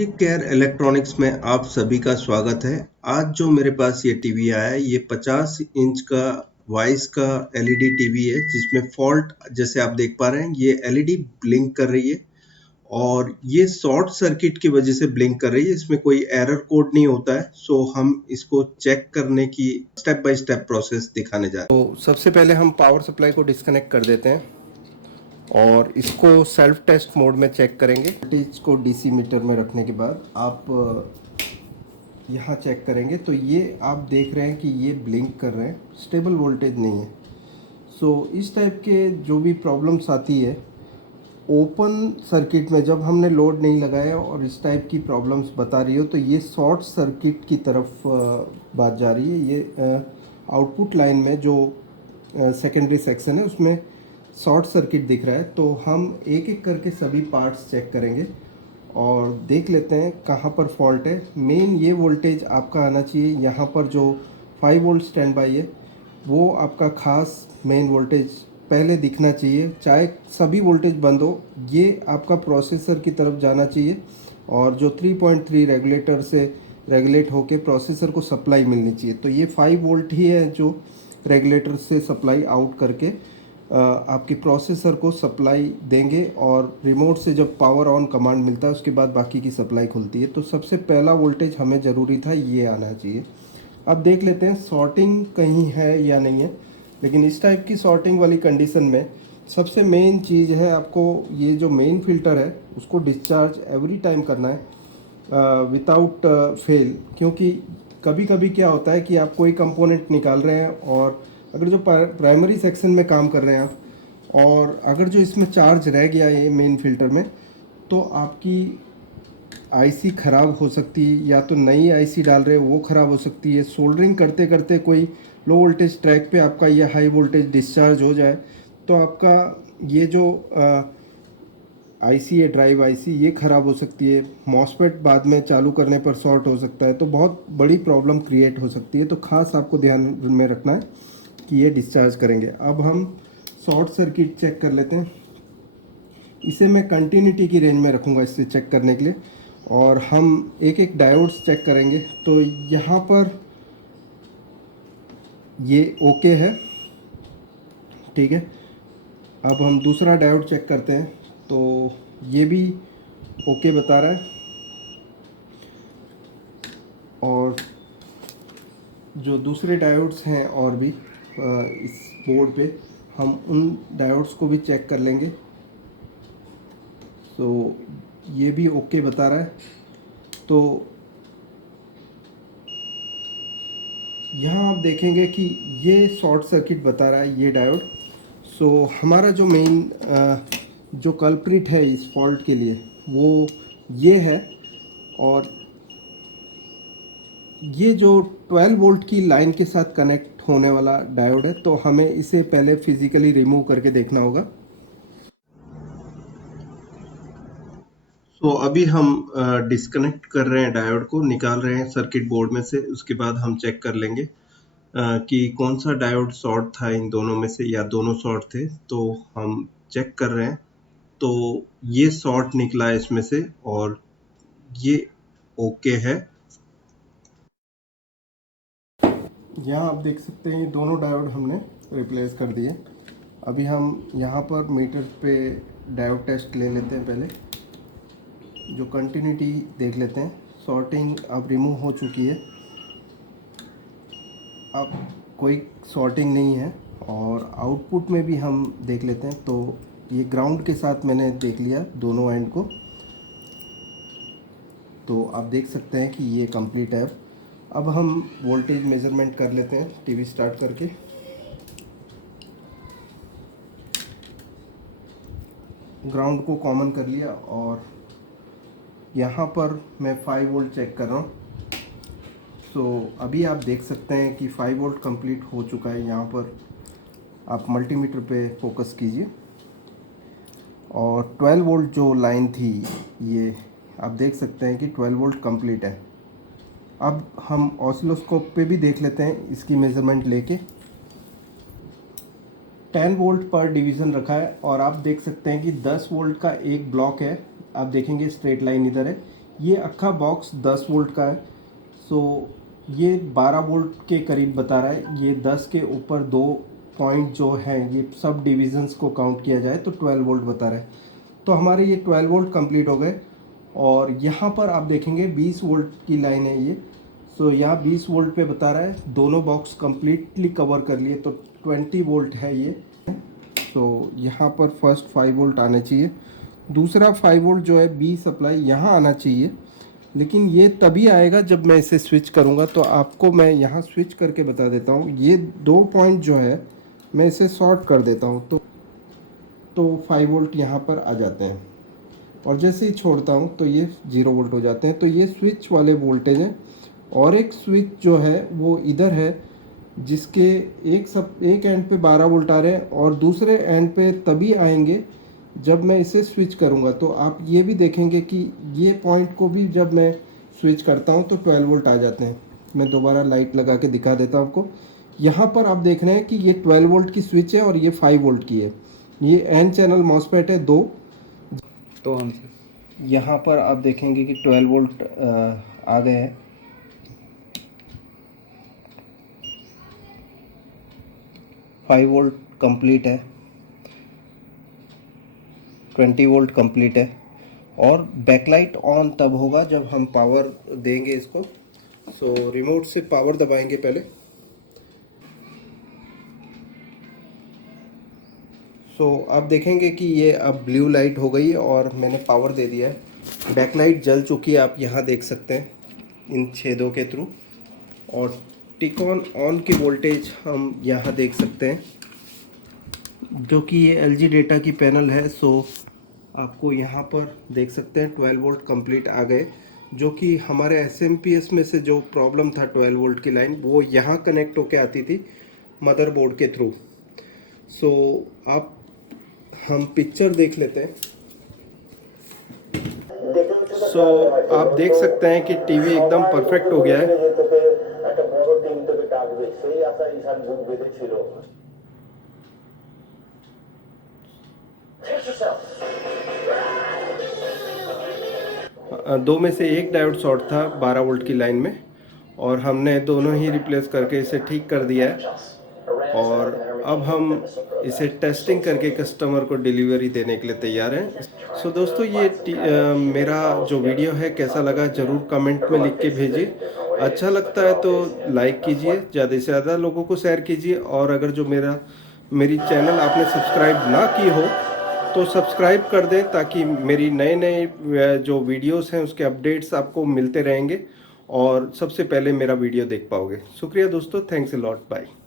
Care electronics में आप सभी का स्वागत है। आज जो मेरे पास ये टीवी आया है, ये 50 इंच का वॉइस का एलईडी टीवी है, जिसमें फॉल्ट जैसे आप देख पा रहे हैं, ये एलईडी ब्लिंक कर रही है और ये शॉर्ट सर्किट की वजह से ब्लिंक कर रही है। इसमें कोई एरर कोड नहीं होता है, सो हम इसको चेक करने की स्टेप बाय स्टेप प्रोसेस दिखाने जा रहे हैं। तो सबसे पहले हम पावर सप्लाई को डिस्कनेक्ट कर देते हैं और इसको सेल्फ टेस्ट मोड में चेक करेंगे। वोल्टेज को डीसी मीटर में रखने के बाद आप यहाँ चेक करेंगे तो ये आप देख रहे हैं कि ये ब्लिंक कर रहे हैं, स्टेबल वोल्टेज नहीं है। सो इस टाइप के जो भी प्रॉब्लम्स आती है ओपन सर्किट में, जब हमने लोड नहीं लगाया और इस टाइप की प्रॉब्लम्स बता रही हो, तो ये शॉर्ट सर्किट की तरफ बात जा रही है। ये आउटपुट लाइन में जो सेकेंडरी सेक्शन है उसमें शॉर्ट सर्किट दिख रहा है। तो हम एक एक करके सभी पार्ट्स चेक करेंगे और देख लेते हैं कहाँ पर फॉल्ट है। मेन ये वोल्टेज आपका आना चाहिए, यहाँ पर जो 5 वोल्ट स्टैंड बाई है वो आपका खास मेन वोल्टेज पहले दिखना चाहिए, चाहे सभी वोल्टेज बंद हो। ये आपका प्रोसेसर की तरफ जाना चाहिए और जो 3.3 रेगुलेटर से रेगुलेट होके प्रोसेसर को सप्लाई मिलनी चाहिए। तो ये 5 वोल्ट ही है जो रेगुलेटर से सप्लाई आउट करके आपकी प्रोसेसर को सप्लाई देंगे और रिमोट से जब पावर ऑन कमांड मिलता है उसके बाद बाकी की सप्लाई खुलती है। तो सबसे पहला वोल्टेज हमें ज़रूरी था ये आना चाहिए। अब देख लेते हैं सॉर्टिंग कहीं है या नहीं है, लेकिन इस टाइप की सॉर्टिंग वाली कंडीशन में सबसे मेन चीज़ है आपको ये जो मेन फ़िल्टर है उसको डिस्चार्ज एवरी टाइम करना है विदाउट फेल। क्योंकि कभी कभी क्या होता है कि आप कोई कंपोनेंट निकाल रहे हैं और अगर जो प्राइमरी सेक्शन में काम कर रहे हैं आप, और अगर जो इसमें चार्ज रह गया ये मेन फ़िल्टर में, तो आपकी आईसी ख़राब हो सकती है, या तो नई आईसी डाल रहे हैं वो ख़राब हो सकती है। सोल्डरिंग करते करते कोई लो वोल्टेज ट्रैक पे आपका ये हाई वोल्टेज डिस्चार्ज हो जाए तो आपका ये जो आईसी है, ड्राइव आईसी, ये ख़राब हो सकती है। मॉसफेट बाद में चालू करने पर शॉर्ट हो सकता है, तो बहुत बड़ी प्रॉब्लम क्रिएट हो सकती है। तो ख़ास आपको ध्यान में रखना है कि ये डिस्चार्ज करेंगे। अब हम शॉर्ट सर्किट चेक कर लेते हैं। इसे मैं कंटिन्यूटी की रेंज में रखूँगा इससे चेक करने के लिए, और हम एक एक डायोड्स चेक करेंगे। तो यहाँ पर ये ओके है, ठीक है। अब हम दूसरा डायोड चेक करते हैं तो ये भी ओके बता रहा है, और जो दूसरे डायोड्स हैं और भी इस बोर्ड पे हम उन डायोड्स को भी चेक कर लेंगे। तो ये भी ओके बता रहा है। तो यहाँ आप देखेंगे कि ये शॉर्ट सर्किट बता रहा है ये डायोड। सो हमारा जो मेन जो कल्प्रिट है इस फॉल्ट के लिए वो ये है, और ये जो 12 वोल्ट की लाइन के साथ कनेक्ट होने वाला डायोड है, तो हमें इसे पहले फिजिकली रिमूव करके देखना होगा। तो अभी हम डिस्कनेक्ट कर रहे हैं, डायोड को निकाल रहे हैं सर्किट बोर्ड में से। उसके बाद हम चेक कर लेंगे कि कौन सा डायोड शॉर्ट था इन दोनों में से, या दोनों शॉर्ट थे। तो हम चेक कर रहे हैं, तो ये शॉर्ट निकला है इसमें से और ये ओके है। यहाँ आप देख सकते हैं दोनों डायोड हमने रिप्लेस कर दिए। अभी हम यहाँ पर मीटर पे डायोड टेस्ट ले लेते हैं। पहले जो कंटिन्यूटी देख लेते हैं। सॉर्टिंग अब रिमूव हो चुकी है, अब कोई सॉर्टिंग नहीं है। और आउटपुट में भी हम देख लेते हैं, तो ये ग्राउंड के साथ मैंने देख लिया दोनों एंड को। तो आप देख सकते हैं कि ये कंप्लीट है। अब हम वोल्टेज मेज़रमेंट कर लेते हैं टीवी स्टार्ट करके। ग्राउंड को कॉमन कर लिया और यहाँ पर मैं 5 वोल्ट चेक कर रहा हूँ। सो अभी आप देख सकते हैं कि 5 वोल्ट कंप्लीट हो चुका है। यहाँ पर आप मल्टीमीटर पे फोकस कीजिए, और 12 वोल्ट जो लाइन थी ये आप देख सकते हैं कि 12 वोल्ट कंप्लीट है। अब हम ऑसिलोस्कोप पे भी देख लेते हैं इसकी मेज़रमेंट लेके। 10 वोल्ट पर डिवीज़न रखा है, और आप देख सकते हैं कि 10 वोल्ट का एक ब्लॉक है। आप देखेंगे स्ट्रेट लाइन इधर है, ये अक्खा बॉक्स 10 वोल्ट का है। सो ये 12 वोल्ट के करीब बता रहा है। ये 10 के ऊपर 2 पॉइंट जो हैं ये सब डिविजन्स को काउंट किया जाए तो 12 वोल्ट बता रहा है। तो हमारे ये 12 वोल्ट कंप्लीट हो गए। और यहाँ पर आप देखेंगे 20 वोल्ट की लाइन है ये। सो यहाँ 20 वोल्ट पे बता रहा है, दोनों बॉक्स कम्प्लीटली कवर कर लिए तो 20 वोल्ट है ये। तो यहाँ पर फर्स्ट 5 वोल्ट आना चाहिए, दूसरा 5 वोल्ट जो है बी सप्लाई यहाँ आना चाहिए। लेकिन ये तभी आएगा जब मैं इसे स्विच करूँगा। तो आपको मैं यहाँ स्विच करके बता देता हूँ। ये 2 पॉइंट जो है मैं इसे शॉर्ट कर देता हूँ तो 5 वोल्ट यहाँ पर आ जाते हैं। और जैसे ही छोड़ता हूँ तो ये 0 वोल्ट हो जाते हैं। तो ये स्विच वाले वोल्टेज हैं। और एक स्विच जो है वो इधर है, जिसके एक एंड पे 12 वोल्ट आ रहे हैं और दूसरे एंड पे तभी आएंगे जब मैं इसे स्विच करूंगा। तो आप ये भी देखेंगे कि ये पॉइंट को भी जब मैं स्विच करता हूं तो 12 वोल्ट आ जाते हैं। मैं दोबारा लाइट लगा के दिखा देता हूं आपको। यहाँ पर आप देख रहे हैं कि ये 12 वोल्ट की स्विच है और ये 5 वोल्ट की है। ये एन चैनल मॉसफेट है 2। तो हम यहाँ पर आप देखेंगे कि 12 वोल्ट आ गए हैं। 5 वोल्ट कंप्लीट है, 20 वोल्ट कंप्लीट है। और बैकलाइट ऑन तब होगा जब हम पावर देंगे इसको। सो रिमोट से पावर दबाएंगे पहले। सो आप देखेंगे कि ये अब ब्लू लाइट हो गई और मैंने पावर दे दिया है। बैकलाइट जल चुकी है, आप यहाँ देख सकते हैं इन छेदों के थ्रू। और टिक ऑन की वोल्टेज हम यहाँ देख सकते हैं, जो कि ये एलजी डेटा की पैनल है। सो आपको यहाँ पर देख सकते हैं 12 वोल्ट कंप्लीट आ गए, जो कि हमारे एसएमपीएस में से जो प्रॉब्लम था 12 वोल्ट की लाइन वो यहाँ कनेक्ट होके आती थी मदरबोर्ड के थ्रू। सो हम पिक्चर देख लेते हैं। सो आप देख सकते हैं कि टीवी एकदम परफेक्ट हो गया है। दो में से एक डायोड शॉर्ट था 12 वोल्ट की लाइन में, और हमने दोनों ही रिप्लेस करके इसे ठीक कर दिया है। और अब हम इसे टेस्टिंग करके कस्टमर को डिलीवरी देने के लिए तैयार हैं। सो दोस्तों, ये मेरा जो वीडियो है कैसा लगा ज़रूर कमेंट में लिख के भेजिए। अच्छा लगता है तो लाइक कीजिए, ज़्यादा से ज़्यादा लोगों को शेयर कीजिए। और अगर जो मेरी चैनल आपने सब्सक्राइब ना की हो तो सब्सक्राइब कर दें, ताकि मेरी नए जो वीडियोस हैं उसके अपडेट्स आपको मिलते रहेंगे और सबसे पहले मेरा वीडियो देख पाओगे। शुक्रिया दोस्तों, थैंक्स अ लॉट, बाय।